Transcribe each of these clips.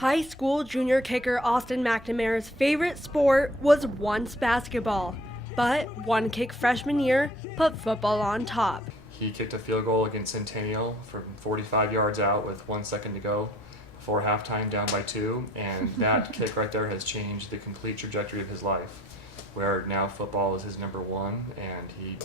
High school junior kicker Austin McNamara's favorite sport was once basketball, but one kick freshman year put football on top. He kicked a field goal against Centennial from 45 yards out with 1 second to go before halftime, down by 2, and that kick right there has changed the complete trajectory of his life, where now football is his number one, and he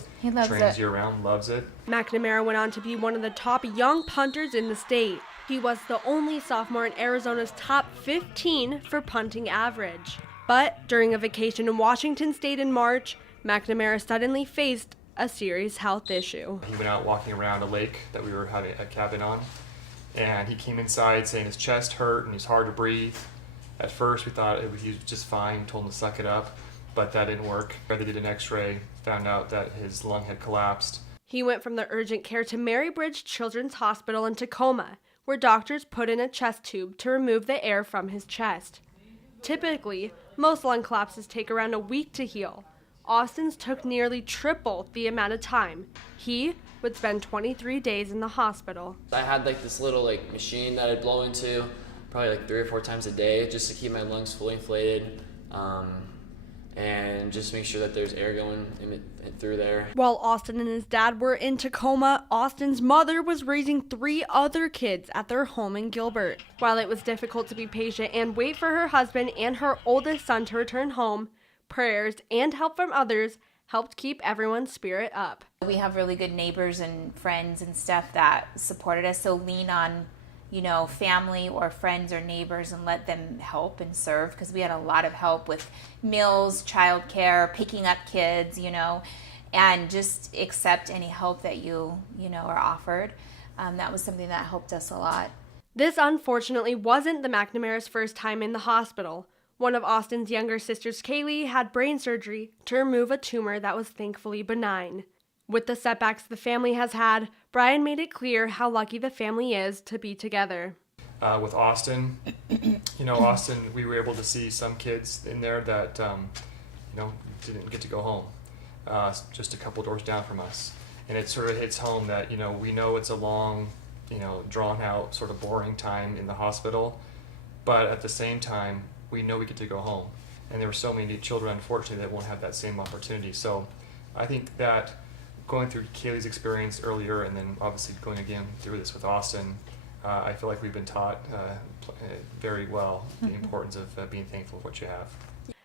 trains year-round, loves it. McNamara went on to be one of the top young punters in the state. He was the only sophomore in Arizona's top 15 for punting average. But during a vacation in Washington State in March, McNamara suddenly faced a serious health issue. He went out walking around a lake that we were having a cabin on, and he came inside saying his chest hurt and he's hard to breathe. At first we thought he was just fine, told him to suck it up, but that didn't work. They did an x-ray, found out that his lung had collapsed. He went from the urgent care to Marybridge Children's Hospital in Tacoma, where doctors put in a chest tube to remove the air from his chest. Typically, most lung collapses take around a week to heal. Austin's took nearly triple the amount of time. He would spend 23 days in the hospital. I had this little machine that I'd blow into probably 3 or 4 times a day just to keep my lungs fully inflated. And just make sure that there's air going through there. While Austin and his dad were in Tacoma, Austin's mother was raising 3 other kids at their home in Gilbert. While it was difficult to be patient and wait for her husband and her oldest son to return home, prayers and help from others helped keep everyone's spirit up. We have really good neighbors and friends and stuff that supported us, so lean on family or friends or neighbors and let them help and serve, because we had a lot of help with meals, childcare, picking up kids, and just accept any help that you are offered. That was something that helped us a lot. This unfortunately wasn't the McNamara's first time in the hospital. One of Austin's younger sisters, Kaylee, had brain surgery to remove a tumor that was thankfully benign. With the setbacks the family has had, Brian made it clear how lucky the family is to be together. With Austin, Austin, we were able to see some kids in there that, didn't get to go home, just a couple doors down from us. And it sort of hits home that, we know it's a long, drawn out, sort of boring time in the hospital, but at the same time, we know we get to go home. And there were so many children, unfortunately, that won't have that same opportunity. So I think that going through Kaylee's experience earlier and then obviously going again through this with Austin, I feel like we've been taught very well the importance of being thankful for what you have.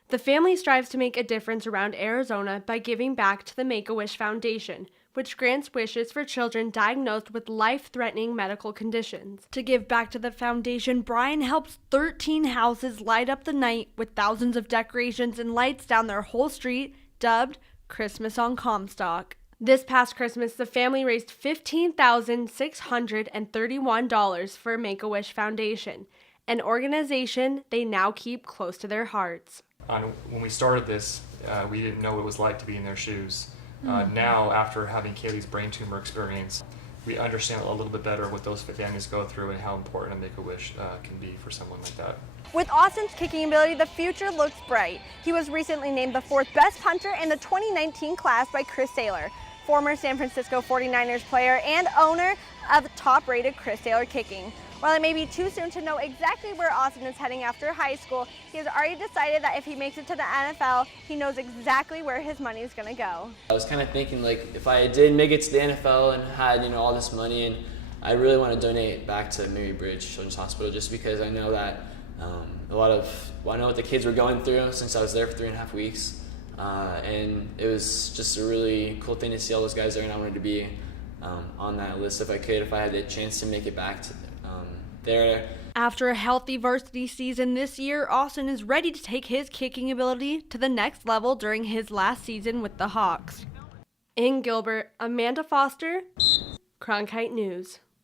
The family strives to make a difference around Arizona by giving back to the Make-A-Wish Foundation, which grants wishes for children diagnosed with life-threatening medical conditions. To give back to the foundation, Brian helps 13 houses light up the night with thousands of decorations and lights down their whole street, dubbed Christmas on Comstock. This past Christmas, the family raised $15,631 for Make-A-Wish Foundation, an organization they now keep close to their hearts. When we started this, we didn't know what it was like to be in their shoes. Now, after having Kaylee's brain tumor experience, we understand a little bit better what those families go through and how important a Make-A-Wish can be for someone like that. With Austin's kicking ability, the future looks bright. He was recently named the 4th best punter in the 2019 class by Chris Saylor, former San Francisco 49ers player and owner of top-rated Chris Saylor Kicking. While it may be too soon to know exactly where Austin is heading after high school, he has already decided that if he makes it to the NFL, he knows exactly where his money is going to go. I was kind of thinking, if I did make it to the NFL and had, all this money, and I really want to donate back to Marybridge Children's Hospital, just because I know that I know what the kids were going through since I was there for 3.5 weeks. And it was just a really cool thing to see all those guys there, and I wanted to be on that list if I had the chance to make it back to there. After a healthy varsity season this year, Austin is ready to take his kicking ability to the next level during his last season with the Hawks. In Gilbert, Amanda Foster, Cronkite News.